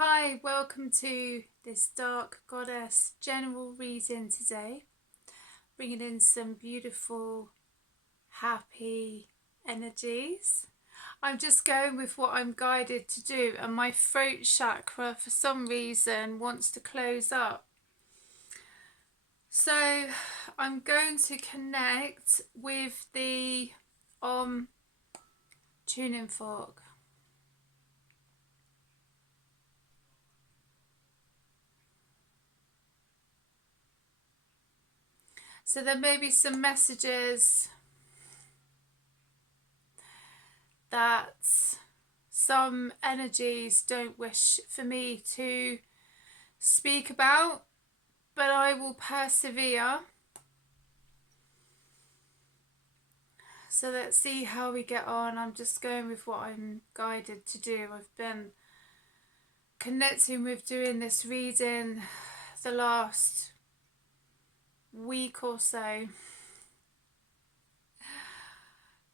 Hi, welcome to this Dark Goddess general reading today, bringing in some beautiful, happy energies. I'm just going with what I'm guided to do, and my throat chakra for some reason wants to close up. So I'm going to connect with the tuning fork. So there may be some messages that some energies don't wish for me to speak about, but I will persevere. So let's see how we get on. I'm just going with what I'm guided to do. I've been connecting with doing this reading the last week or so.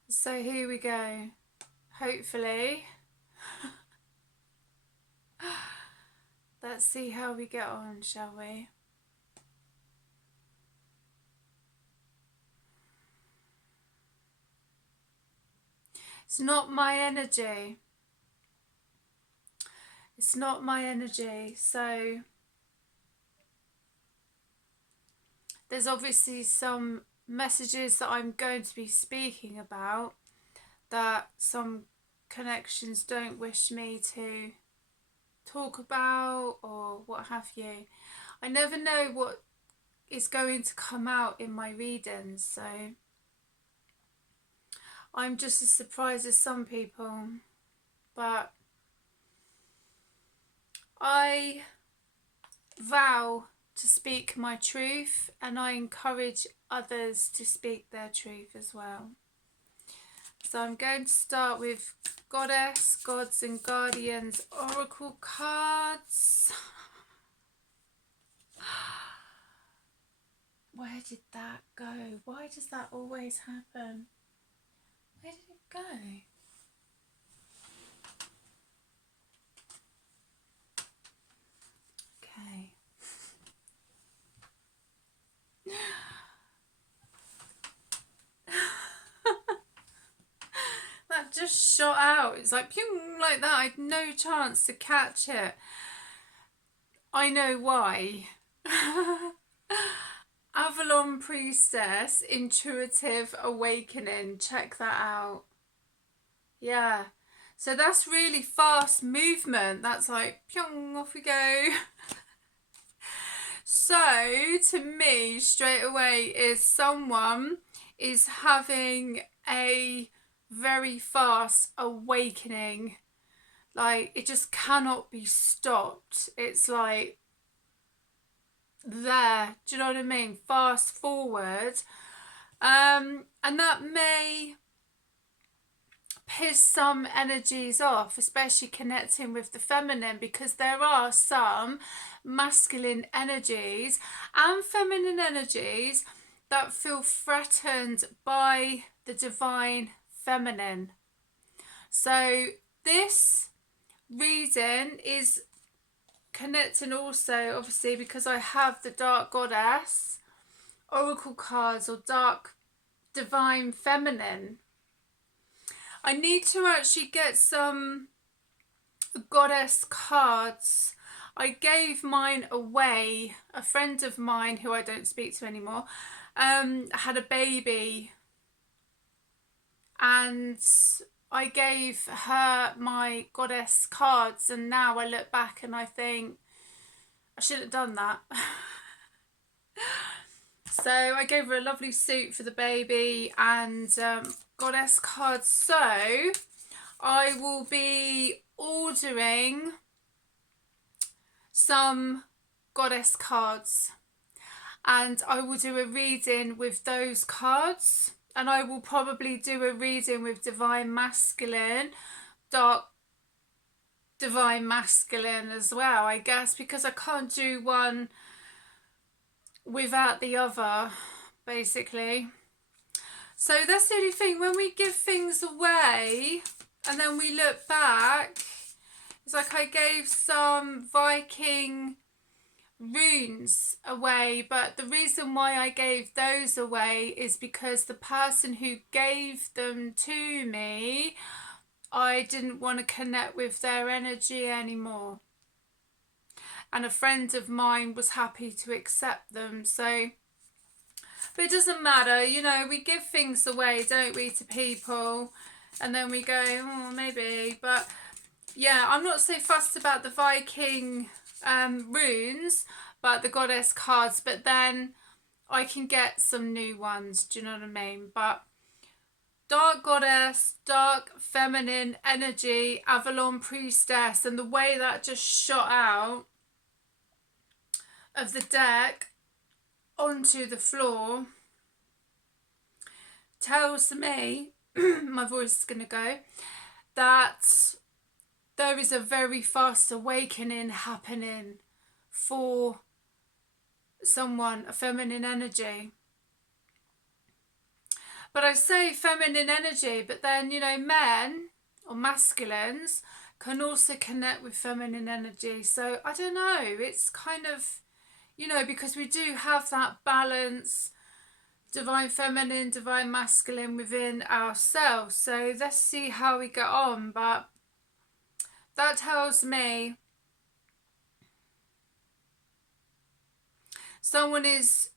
So here we go. Hopefully. Let's see how we get on, shall we? It's not my energy. It's not my energy. So there's obviously some messages that I'm going to be speaking about that some connections don't wish me to talk about or what have you. I never know what is going to come out in my readings, so I'm just as surprised as some people, but I vow to speak my truth, and I encourage others to speak their truth as well. So I'm going to start with Goddess, Gods and Guardians Oracle cards. Where did that go? Why does that always happen? Where did it go? Okay. That just shot out. It's like pew, like that. I had no chance to catch it. I know why. Avalon Priestess, Intuitive Awakening. Check that out. Yeah. So that's really fast movement. That's like, pyong, off we go. So to me, straight away, is someone is having a very fast awakening. Like, it just cannot be stopped. It's like there. Do you know what I mean? Fast forward. And that may piss some energies off, especially connecting with the feminine, because there are some masculine energies and feminine energies that feel threatened by the divine feminine. So this reading is connecting also, obviously, because I have the Dark Goddess Oracle cards, or Dark Divine Feminine. I need to actually get some Goddess cards. I gave mine away. A friend of mine who I don't speak to anymore had a baby, and I gave her my Goddess cards, and now I look back and I think I should have done that. So I gave her a lovely suit for the baby and Goddess cards. So I will be ordering some Goddess cards, and I will do a reading with those cards, and I will probably do a reading with Divine Masculine, Dark Divine Masculine as well, I guess, because I can't do one without the other, basically. So that's the only thing, when we give things away and then we look back, It's like I gave some Viking runes away, but the reason why I gave those away is because the person who gave them to me, I didn't want to connect with their energy anymore. And a friend of mine was happy to accept them. So, but it doesn't matter, you know, we give things away, don't we, to people, and then we go, oh, maybe. But yeah, I'm not so fussed about the Viking runes, but the goddess cards, but then I can get some new ones, do you know what I mean? But dark goddess, dark feminine energy, Avalon priestess, and the way that just shot out of the deck onto the floor tells me, my voice is going to go, that there is a very fast awakening happening for someone, a feminine energy. But I say feminine energy, but then, you know, men or masculines can also connect with feminine energy. So I don't know, it's kind of, you know, because we do have that balance, divine feminine, divine masculine within ourselves. So let's see how we get on. But that tells me someone is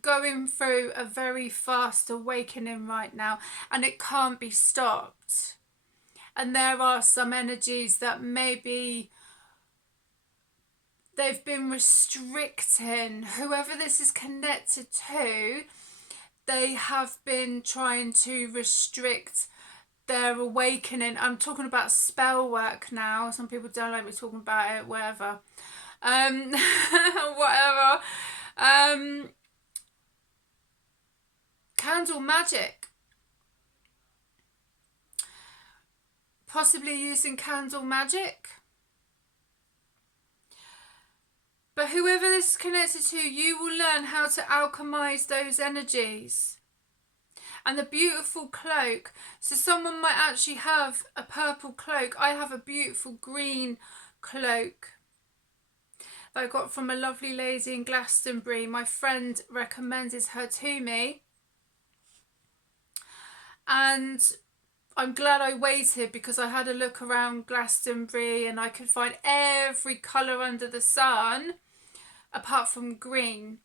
going through a very fast awakening right now, and it can't be stopped. And there are some energies that maybe they've been restricting whoever this is connected to. They have been trying to restrict their awakening. I'm talking about spell work now. Some people don't like me talking about it, whatever. Whatever. Candle magic. Possibly using candle magic. But whoever this is connected to, you will learn how to alchemize those energies. And the beautiful cloak. So someone might actually have a purple cloak. I have a beautiful green cloak that I got from a lovely lady in Glastonbury. My friend recommended her to me. And I'm glad I waited, because I had a look around Glastonbury and I could find every colour under the sun apart from green.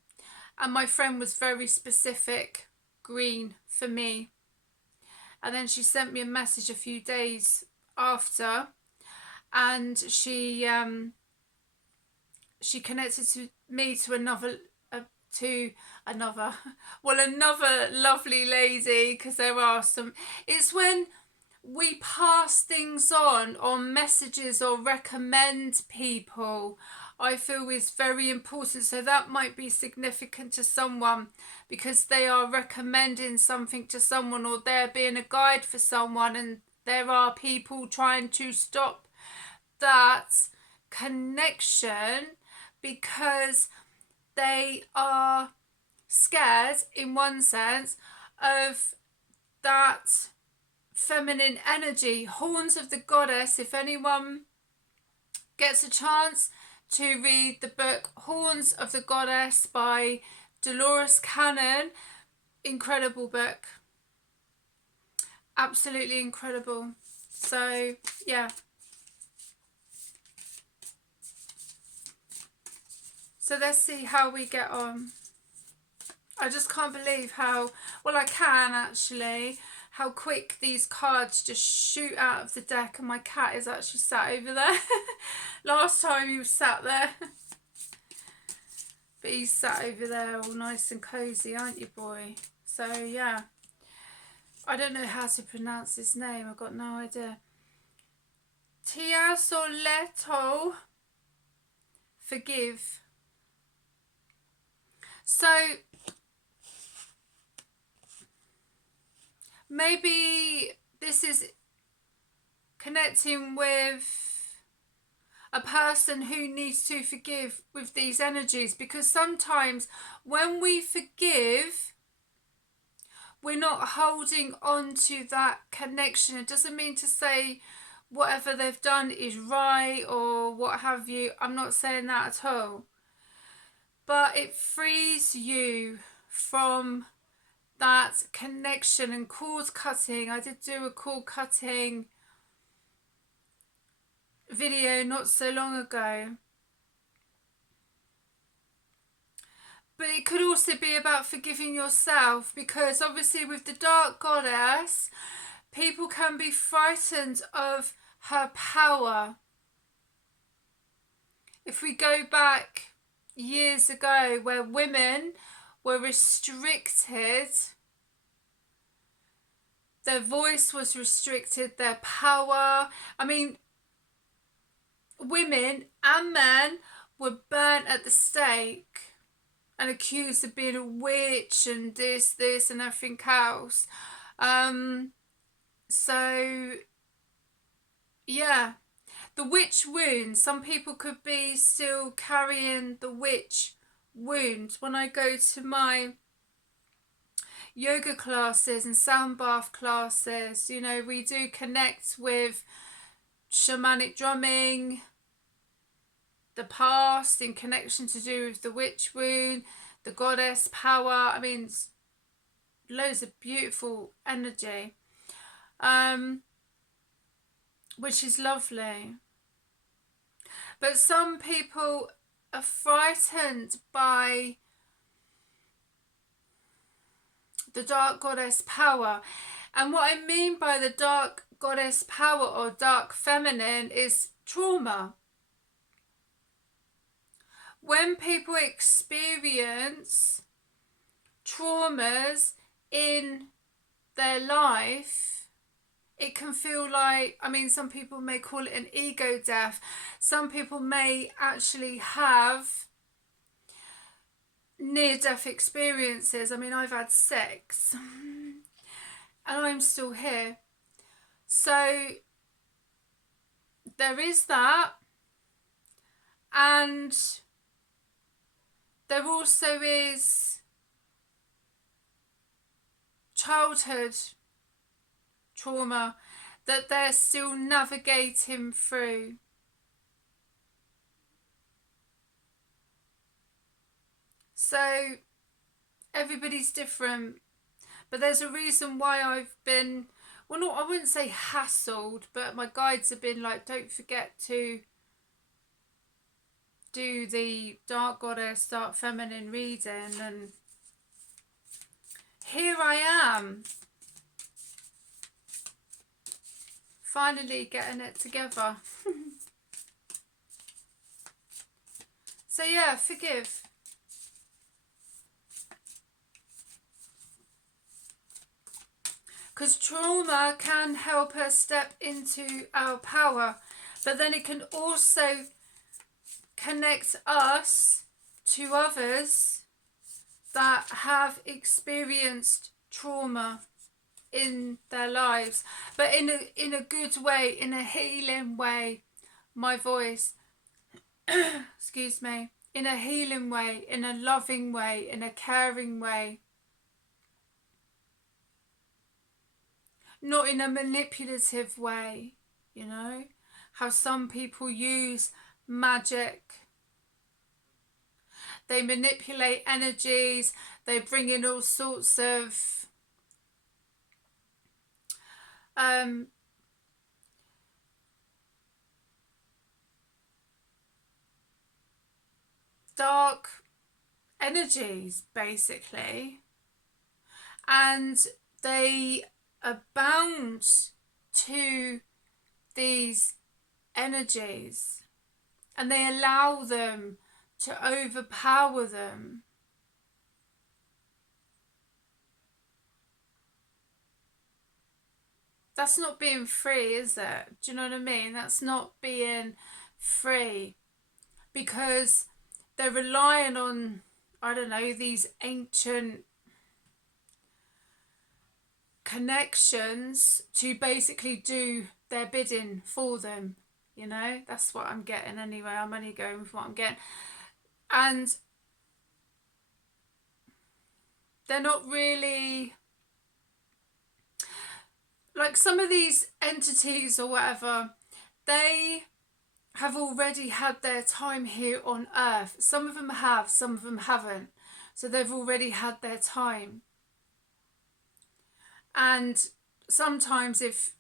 And my friend was very specific, green for me. And then she sent me a message a few days after, and she connected to me to another lovely lady, because there are some, it's when we pass things on messages or recommend people, I feel is very important. So that might be significant to someone because they are recommending something to someone, or they're being a guide for someone, and there are people trying to stop that connection because they are scared, in one sense, of that feminine energy. Horns of the Goddess, if anyone gets a chance to read the book Horns of the Goddess by Dolores Cannon, incredible book, absolutely incredible. So yeah, so let's see how we get on. I just can't believe how, well, I can actually, how quick these cards just shoot out of the deck, and my cat is actually sat over there. Last time he was sat there. But he's sat over there all nice and cosy, aren't you, boy? So, yeah. I don't know how to pronounce his name. I've got no idea. Tiasoleto. Forgive. So, maybe this is connecting with a person who needs to forgive with these energies, because sometimes when we forgive, we're not holding on to that connection. It doesn't mean to say whatever they've done is right or what have you. I'm not saying that at all. But it frees you from that connection and cord cutting. I did do a cord cutting video not so long ago. But it could also be about forgiving yourself, because obviously with the dark goddess, people can be frightened of her power. If we go back years ago where women were restricted, their voice was restricted, their power. I mean, women and men were burnt at the stake and accused of being a witch and this and everything else. So yeah, the witch wound, some people could be still carrying the witch wound. When I go to my yoga classes and sound bath classes, you know, we do connect with shamanic drumming, the past in connection to do with the witch wound, the goddess power. I mean, loads of beautiful energy, which is lovely. But some people are frightened by the dark goddess power. And what I mean by the dark goddess power or dark feminine is trauma. When people experience traumas in their life, it can feel like, I mean, some people may call it an ego death. Some people may actually have near-death experiences. I mean, I've had 6 and I'm still here. So there is that, and there also is childhood trauma that they're still navigating through. So everybody's different, but there's a reason why I've been, well, not, I wouldn't say hassled, but my guides have been like, don't forget to do the dark goddess, dark feminine reading, and here I am, finally getting it together. So yeah, forgive. Because trauma can help us step into our power, but then it can also connect us to others that have experienced trauma in their lives, but in a good way, in a healing way. My voice, excuse me, in a healing way, in a loving way, in a caring way. Not in a manipulative way, you know, how some people use magic. They manipulate energies, they bring in all sorts of dark energies, basically, and they are bound to these energies, and they allow them to overpower them. That's not being free, is it? Do you know what I mean? That's not being free, because they're relying on, I don't know, these ancient connections to basically do their bidding for them. You know, that's what I'm getting anyway. I'm only going with what I'm getting. And they're not really, like, some of these entities or whatever, they have already had their time here on earth. Some of them have, some of them haven't. So they've already had their time. And sometimes if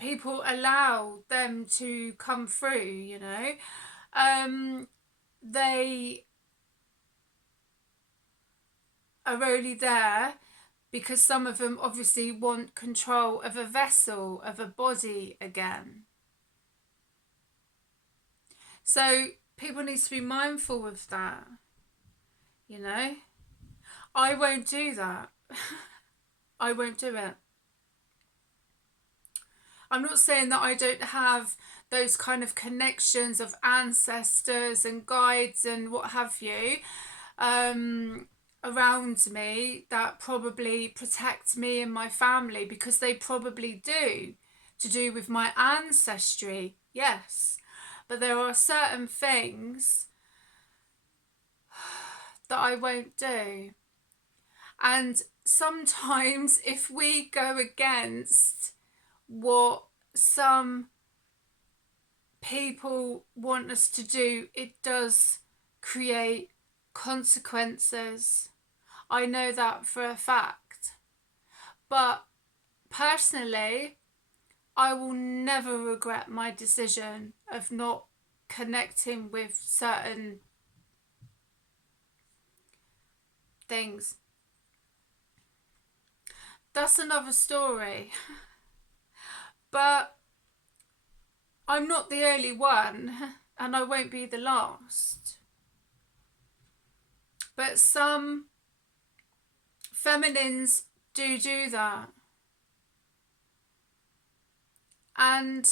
people allow them to come through, you know, they are only there because some of them obviously want control of a vessel, of a body again. So people need to be mindful of that, you know. I won't do that. I won't do it. I'm not saying that I don't have those kind of connections of ancestors and guides and what have you around me that probably protect me and my family, because they probably do, to do with my ancestry, yes. But there are certain things that I won't do. And sometimes if we go against what some people want us to do, it does create consequences. I know that for a fact. But personally, I will never regret my decision of not connecting with certain things. That's another story. But I'm not the only one, and I won't be the last. But some feminines do that. And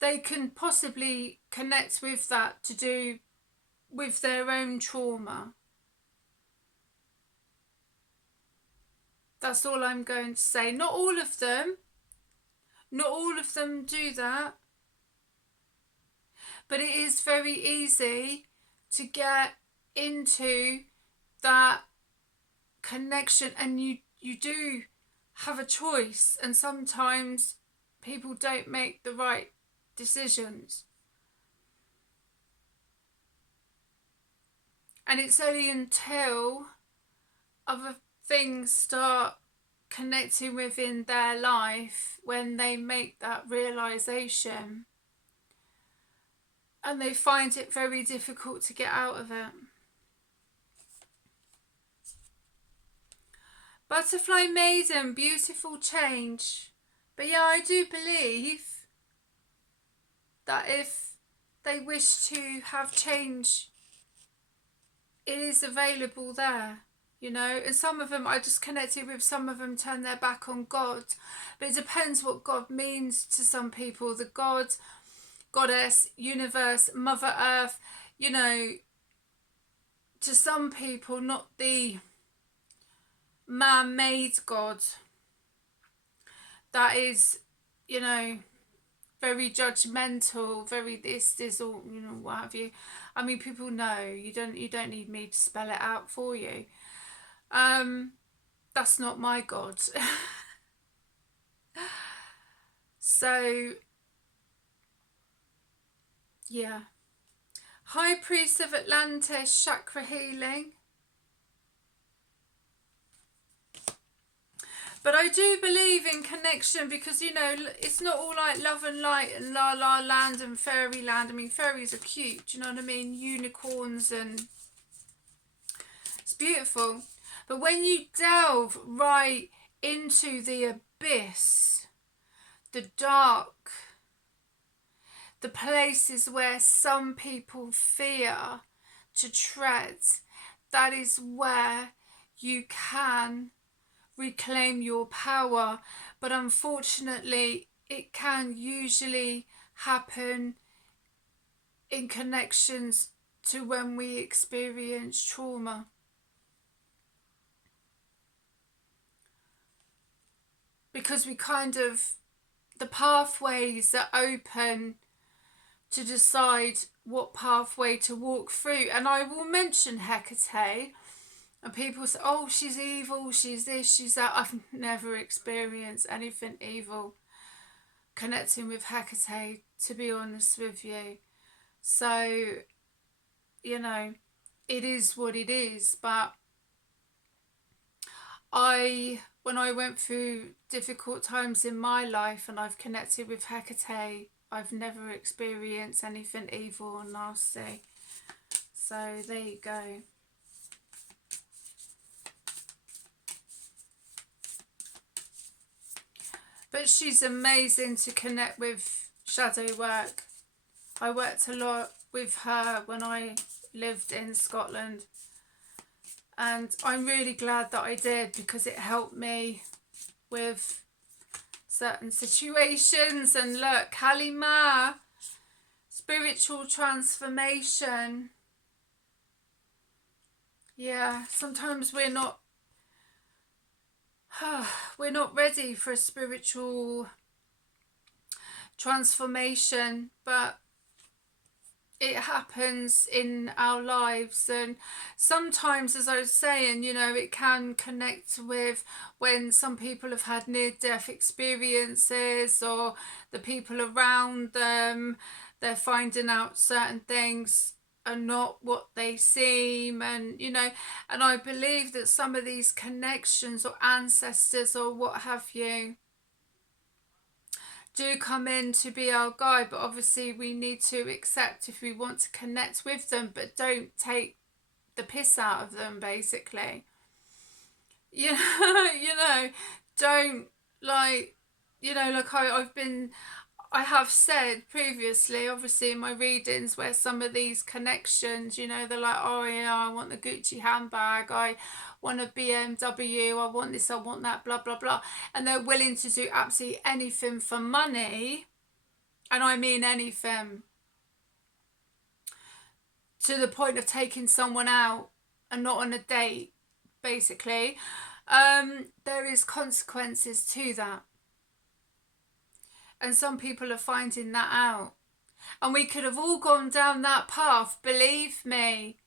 they can possibly connect with that to do with their own trauma. That's all I'm going to say. Not all of them. Not all of them do that. But it is very easy to get into that connection, and you do have a choice, and sometimes people don't make the right decisions. And it's only until other things start connecting within their life when they make that realization, and they find it very difficult to get out of it. Butterfly Maiden, beautiful change. But yeah, I do believe that if they wish to have change, it is available there, you know. And some of them, I just connected with, some of them turn their back on God. But it depends what God means to some people. The God, Goddess, universe, Mother Earth, you know, to some people, not the man-made God that is, you know, very judgmental, very this, or, you know, what have you. I mean, people know. You don't need me to spell it out for you. That's not my God. So, yeah. High Priest of Atlantis, chakra healing. But I do believe in connection, because, you know, it's not all like love and light and la la land and fairyland. I mean, fairies are cute, do you know what I mean? Unicorns, and it's beautiful. But when you delve right into the abyss, the dark, the places where some people fear to tread, that is where you can reclaim your power. But unfortunately, it can usually happen in connections to when we experience trauma. Because we kind of, the pathways are open to decide what pathway to walk through. And I will mention Hecate And people say, oh, she's evil, she's this, she's that. I've never experienced anything evil connecting with Hecate, to be honest with you. So, you know, it is what it is. But when I went through difficult times in my life and I've connected with Hecate, I've never experienced anything evil or nasty. So there you go. But she's amazing to connect with shadow work. I worked a lot with her when I lived in Scotland. And I'm really glad that I did, because it helped me with certain situations. And look, Kalima, spiritual transformation. Yeah, sometimes we're not ready for a spiritual transformation, but it happens in our lives. And sometimes, as I was saying, you know, it can connect with when some people have had near-death experiences, or the people around them, they're finding out certain things are not what they seem. And you know, and I believe that some of these connections or ancestors or what have you do come in to be our guide, but obviously we need to accept if we want to connect with them, but don't take the piss out of them, basically. You know, don't, like, you know, like I have said previously, obviously in my readings, where some of these connections, you know, they're like, oh yeah, I want the Gucci handbag, I want a BMW, I want this, I want that, blah blah blah, and they're willing to do absolutely anything for money, and I mean anything, to the point of taking someone out and not on a date, basically. There is consequences to that. And some people are finding that out. And we could have all gone down that path, believe me.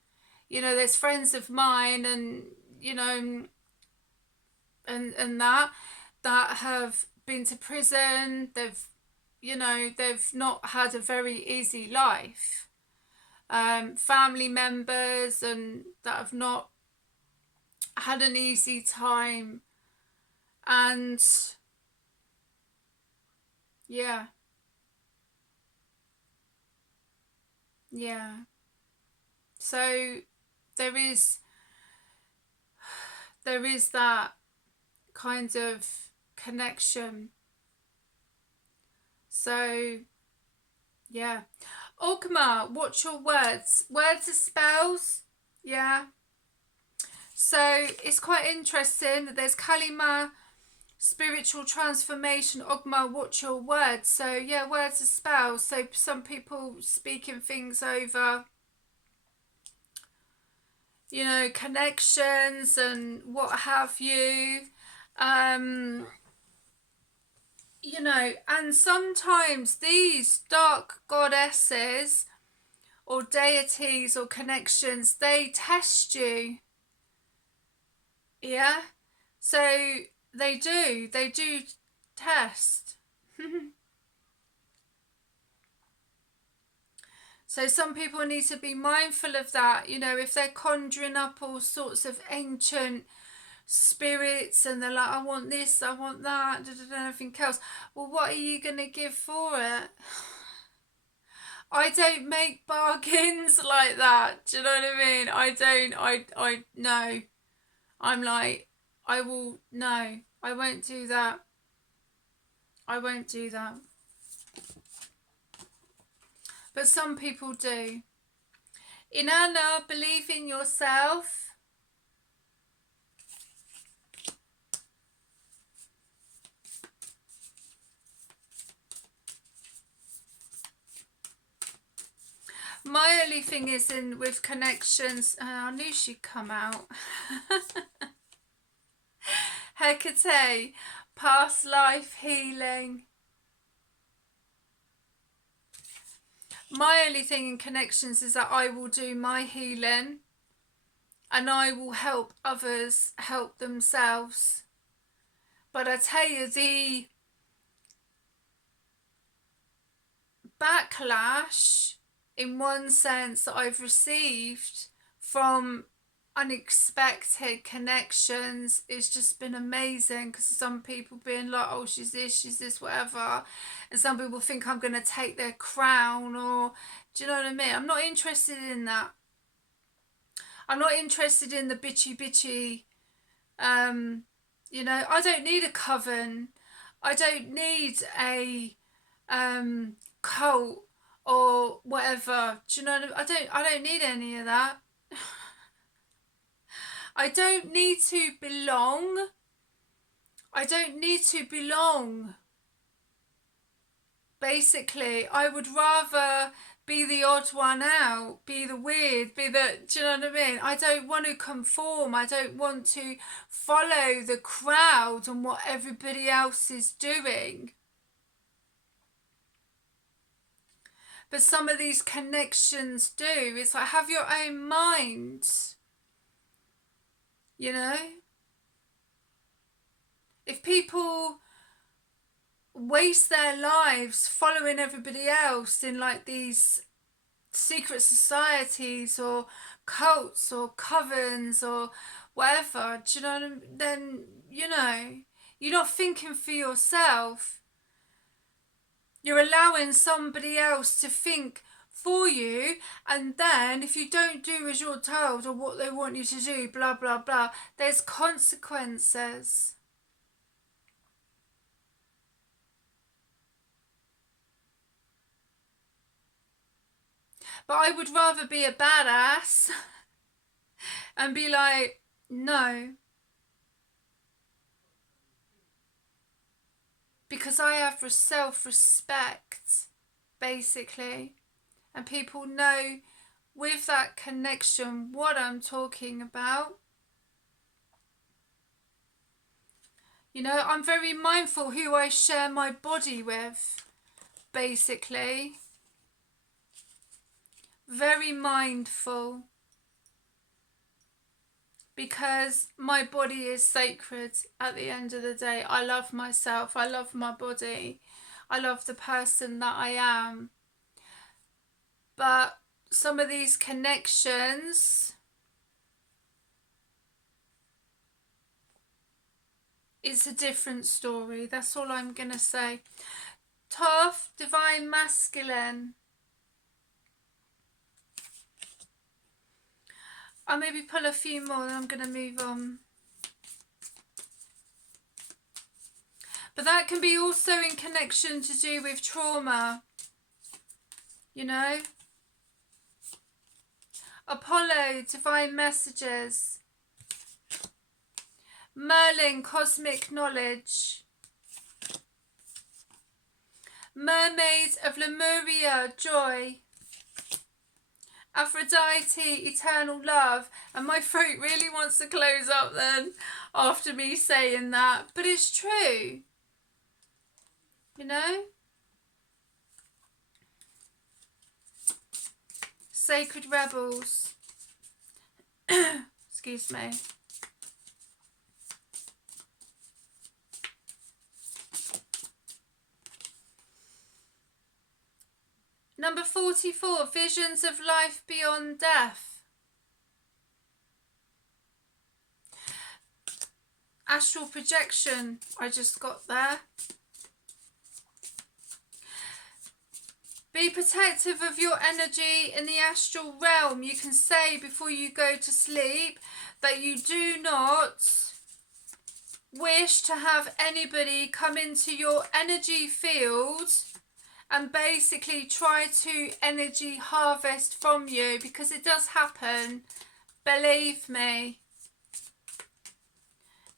You know, there's friends of mine and, you know, and that have been to prison. They've, you know, they've not had a very easy life. Family members and that have not had an easy time. And yeah. Yeah. So there is that kind of connection. So yeah. Ogma, watch your words. Words are spells. Yeah. So it's quite interesting that there's Kalima, spiritual transformation, Ogma, watch your words. So yeah, words are spells. So some people speaking things over, you know, connections and what have you. You know, and sometimes these dark goddesses or deities or connections, they test you. Yeah. So they do test. So some people need to be mindful of that. You know, if they're conjuring up all sorts of ancient spirits and they're like, I want this, I want that, everything else. Well, what are you going to give for it? I don't make bargains like that. Do you know what I mean? I don't. No. I'm like, I will, no, I won't do that. I won't do that. But some people do. Inanna, believe in yourself. My only thing is with connections, I knew she'd come out. Hecate, past life healing. My only thing in connections is that I will do my healing and I will help others help themselves. But I tell you, the backlash in one sense that I've received from unexpected connections, it's just been amazing, because some people being like, oh, she's this, whatever, and some people think I'm going to take their crown, or do you know what I mean? I'm not interested in that. I'm not interested in the bitchy you know, I don't need a coven. I don't need a cult or whatever. Do you know what I mean? I don't need any of that. I don't need to belong. I don't need to belong. Basically, I would rather be the odd one out, be the weird, be the, do you know what I mean? I don't want to conform. I don't want to follow the crowd and what everybody else is doing. But some of these connections do. It's like, have your own mind. You know? If people waste their lives following everybody else in like these secret societies or cults or covens or whatever, do you know what I mean? Then, you know, you're not thinking for yourself. You're allowing somebody else to think for you, and then if you don't do as you're told or what they want you to do, blah blah blah, there's consequences. But I would rather be a badass and be like, no. Because I have self-respect, basically. And people know with that connection what I'm talking about. You know, I'm very mindful who I share my body with, basically. Very mindful, because my body is sacred at the end of the day. I love myself, I love my body, I love the person that I am. But some of these connections, it's a different story. That's all I'm gonna say. Tough, divine masculine. I'll maybe pull a few more, then I'm going to move on. But that can be also in connection to do with trauma. You know? Apollo, divine messages. Merlin, cosmic knowledge. Mermaid of Lemuria, joy. Aphrodite, eternal love. And my throat really wants to close up then after me saying that. But it's true. You know? Sacred rebels. Excuse me. Number 44, visions of life beyond death. Astral projection, I just got there. Be protective of your energy in the astral realm. You can say before you go to sleep that you do not wish to have anybody come into your energy field and basically try to energy harvest from you, because it does happen, believe me.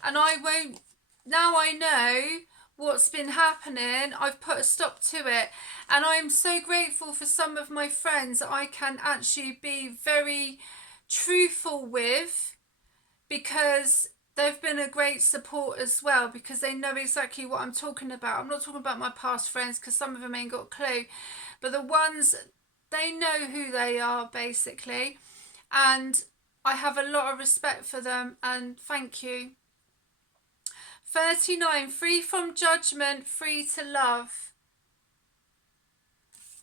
And I won't, now I know what's been happening, I've put a stop to it. And I'm so grateful for some of my friends that I can actually be very truthful with, because they've been a great support as well, because they know exactly what I'm talking about. I'm not talking about my past friends, because some of them ain't got a clue. But the ones, they know who they are, basically. And I have a lot of respect for them, and thank you. 39, free from judgment, free to love.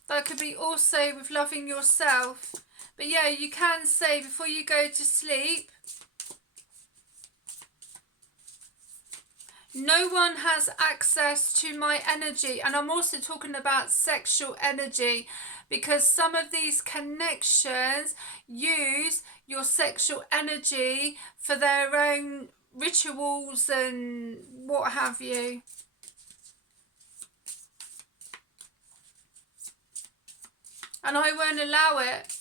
That could be also with loving yourself. But yeah, you can say before you go to sleep, no one has access to my energy. And I'm also talking about sexual energy, because some of these connections use your sexual energy for their own rituals and what have you. And I won't allow it.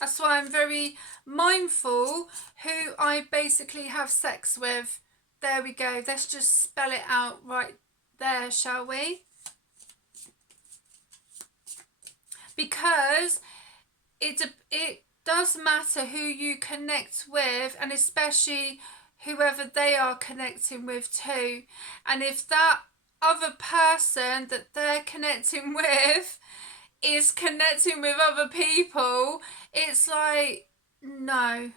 That's why I'm very mindful who I basically have sex with. There we go. Let's just spell it out right there, shall we? Because it does matter who you connect with, and especially whoever they are connecting with too. And if that other person that they're connecting with is connecting with other people, it's like, no,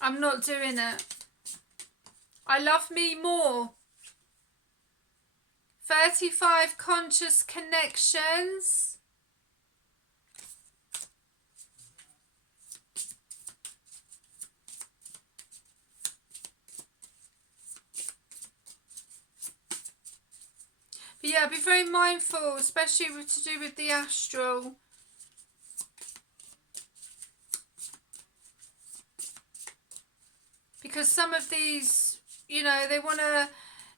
I'm not doing it. I love me more. 35, conscious connections. But yeah, be very mindful, especially to do with the astral. Because some of these, you know, they want to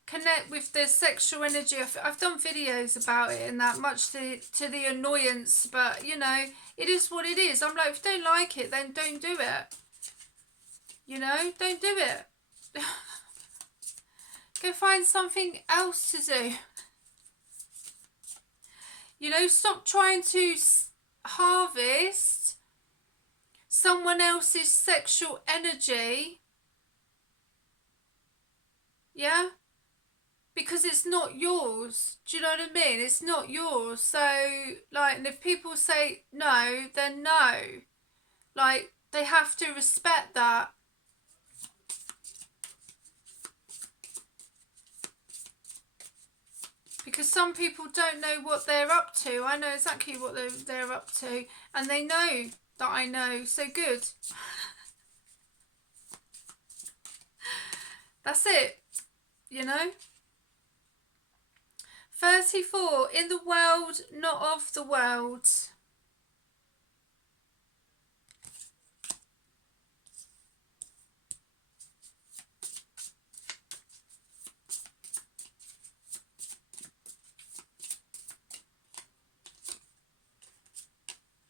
connect with the sexual energy. I've done videos about it and that, much to the annoyance, but you know, it is what it is. I'm like, if you don't like it, then don't do it. You know, don't do it. Go find something else to do. You know, stop trying to harvest someone else's sexual energy. Yeah? Because it's not yours. Do you know what I mean? It's not yours. So, like, and if people say no, then no. Like, they have to respect that. Because some people don't know what they're up to. I know exactly what they're up to. And they know that I know. So good. That's it. You know? 34, in the world, not of the world.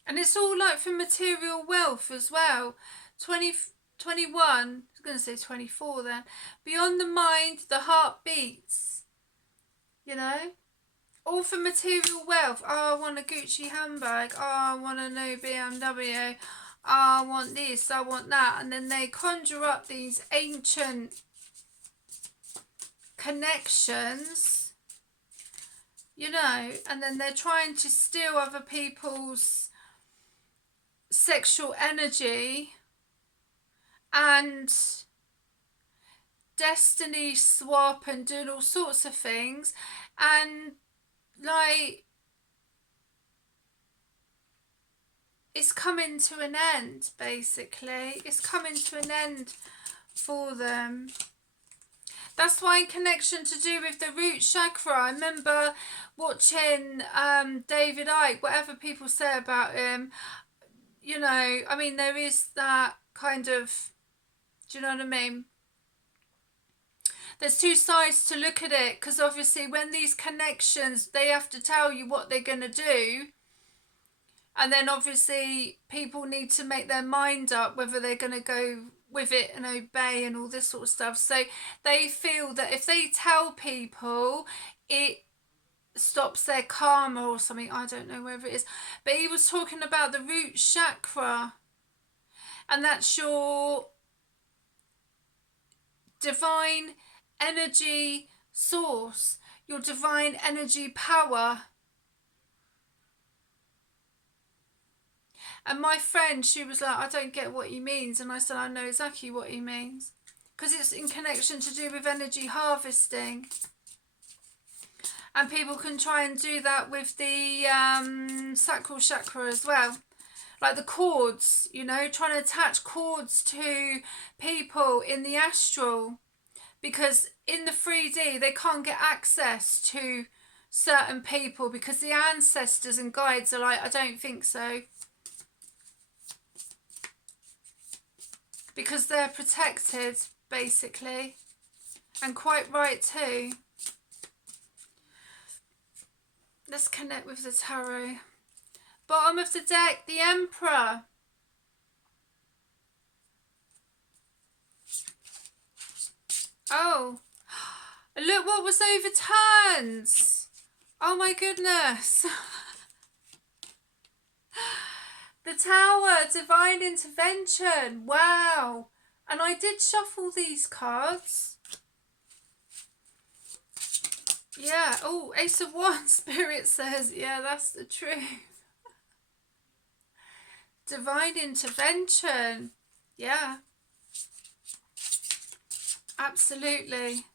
And it's all like for material wealth as well. 21, I was going to say 24 then. Beyond the mind, the heart beats. You know? All for material wealth. Oh, I want a Gucci handbag. Oh, I want a new BMW. Oh, I want this, I want that. And then they conjure up these ancient connections, you know, and then they're trying to steal other people's sexual energy and destiny swap and doing all sorts of things. And like, it's coming to an end, basically. It's coming to an end for them. That's why in connection to do with the root chakra, I remember watching David Icke, whatever people say about him, you know, I mean, there is that kind of, do you know what I mean? There's two sides to look at it, because obviously when these connections, they have to tell you what they're going to do. And then obviously people need to make their mind up whether they're going to go with it and obey and all this sort of stuff. So they feel that if they tell people, it stops their karma or something. I don't know whether it is. But he was talking about the root chakra. And that's your divine energy source, your divine energy power. And my friend, she was like, I don't get what he means. And I said, I know exactly what he means. Because it's in connection to do with energy harvesting. And people can try and do that with the sacral chakra as well. Like the cords, you know, trying to attach cords to people in the astral. Because in the 3D, they can't get access to certain people because the ancestors and guides are like, I don't think so. Because they're protected, basically. And quite right too. Let's connect with the tarot. Bottom of the deck, the Emperor. Oh, look what was overturned. Oh my goodness. The Tower, Divine Intervention. Wow. And I did shuffle these cards. Yeah. Oh, Ace of Wands. Spirit says, yeah, that's the truth. Divine Intervention. Yeah. Absolutely.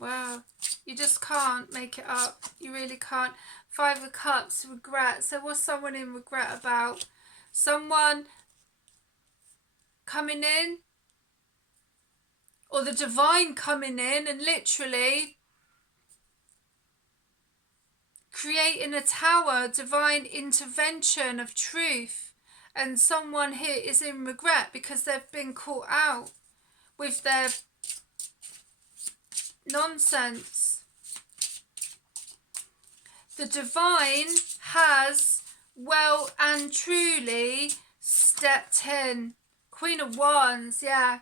Wow. You just can't make it up. You really can't. 5 of Cups, regret. So what's someone in regret about? Someone coming in, or the divine coming in and literally creating a tower, divine intervention of truth. And someone here is in regret because they've been caught out with their nonsense. The divine has well and truly stepped in. Queen of Wands, yeah.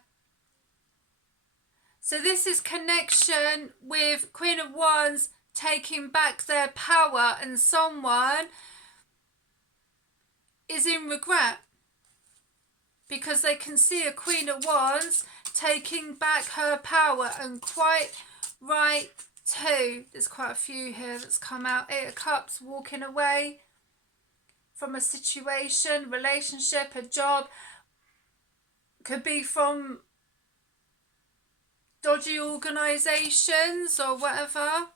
So this is connection with Queen of Wands taking back their power, and someone is in regret because they can see a Queen of Wands taking back her power, and quite right too. There's quite a few here that's come out. 8 of Cups, walking away from a situation, relationship, a job. Could be from dodgy organisations or whatever.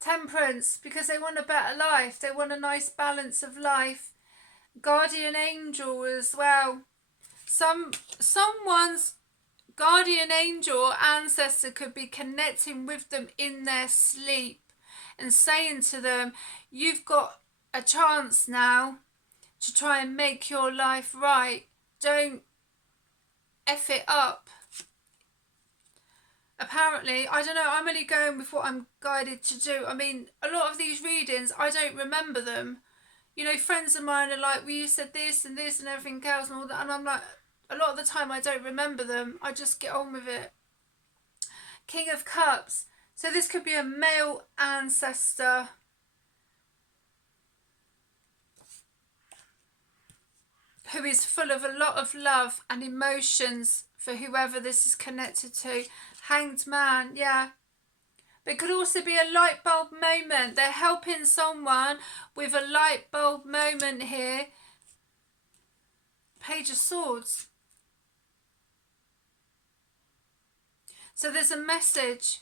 Temperance, because they want a better life. They want a nice balance of life. Guardian angel as well. Someone's guardian angel or ancestor could be connecting with them in their sleep and saying to them, you've got a chance now to try and make your life right. Don't F it up. Apparently, I don't know, I'm only going with what I'm guided to do. I mean, a lot of these readings, I don't remember them. You know, friends of mine are like, well, you said this and everything else and all that. And I'm like, a lot of the time I don't remember them. I just get on with it. King of Cups. So this could be a male ancestor. Who is full of a lot of love and emotions for whoever this is connected to. Hanged Man, yeah. But it could also be a light bulb moment. They're helping someone with a light bulb moment here. Page of Swords. So there's a message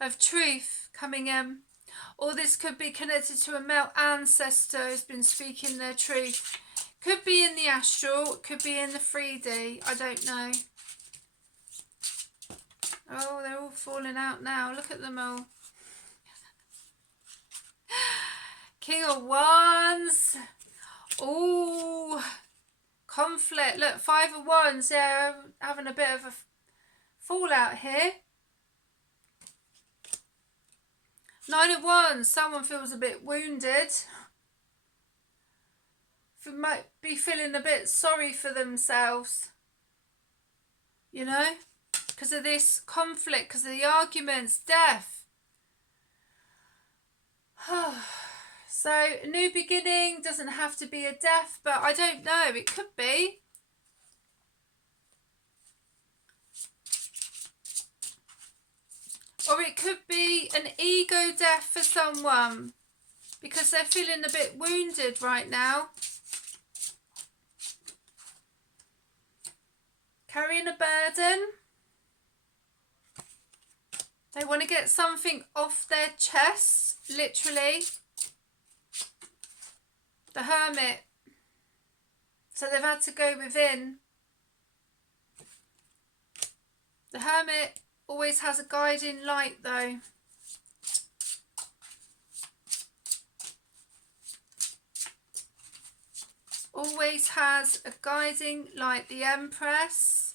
of truth coming in. Or this could be connected to a male ancestor who's been speaking their truth. Could be in the astral, could be in the 3D, I don't know. Oh, they're all falling out now. Look at them all. King of Wands. Oh, conflict. Look, 5 of Wands. Yeah, having a bit of a fallout here. 9 of Wands. Someone feels a bit wounded. Might be feeling a bit sorry for themselves. You know? Because of this conflict, because of the arguments, death. So, a new beginning doesn't have to be a death, but I don't know, it could be. Or it could be an ego death for someone because they're feeling a bit wounded right now. Carrying a burden. They want to get something off their chest, literally. The Hermit. So they've had to go within. The Hermit always has a guiding light though. Always has a guiding light. The Empress.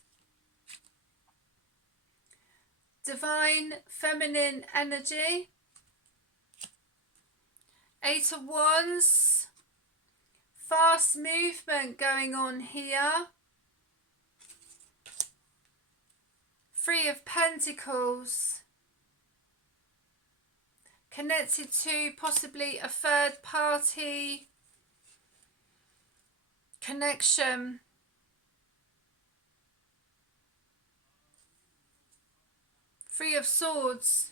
Divine feminine energy. 8 of Wands. Fast movement going on here. 3 of Pentacles. Connected to possibly a third party connection. Three of Swords.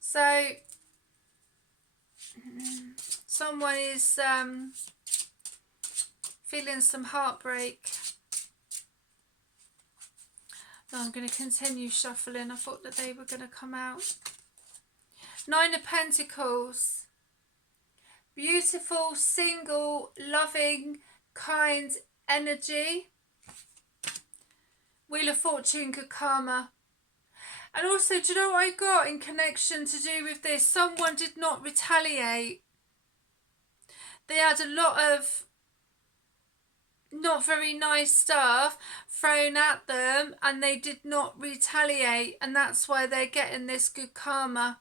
So someone is feeling some heartbreak. No, I'm going to continue shuffling. I thought that they were going to come out. 9 of Pentacles. Beautiful, single, loving, kind energy. Wheel of Fortune, good karma. And also, do you know what I got in connection to do with this? Someone did not retaliate. They had a lot of not very nice stuff thrown at them and they did not retaliate, and that's why they're getting this good karma.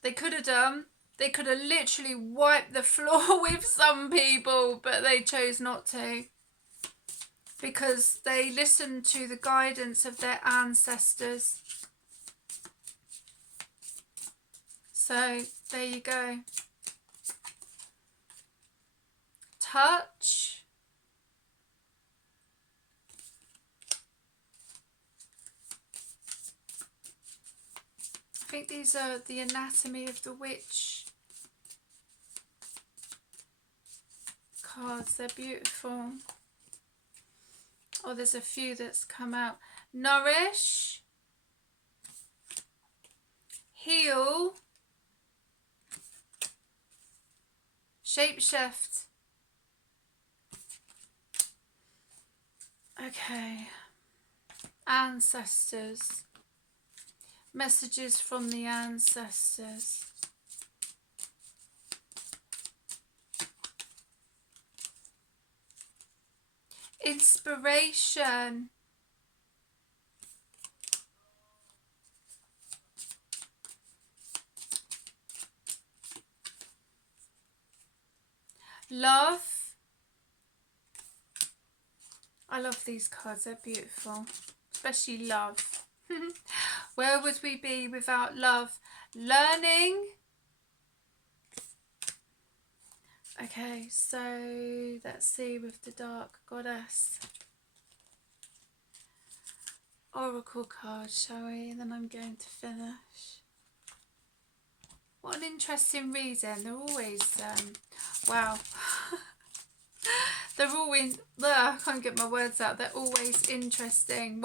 They could have done. They could have literally wiped the floor with some people, but they chose not to because they listened to the guidance of their ancestors. So there you go. Touch. I think these are the anatomy of the witch cards. They're beautiful. Oh, there's a few that's come out. Nourish. Heal. Shapeshift. Okay. Ancestors. Messages from the ancestors. Inspiration. Love. I love these cards, they're beautiful. Especially love. Where would we be without love? Learning. Okay, so let's see with the Dark Goddess. Oracle card, shall we? And then I'm going to finish. What an interesting reading. They're always, wow. They're always, I can't get my words out. They're always interesting.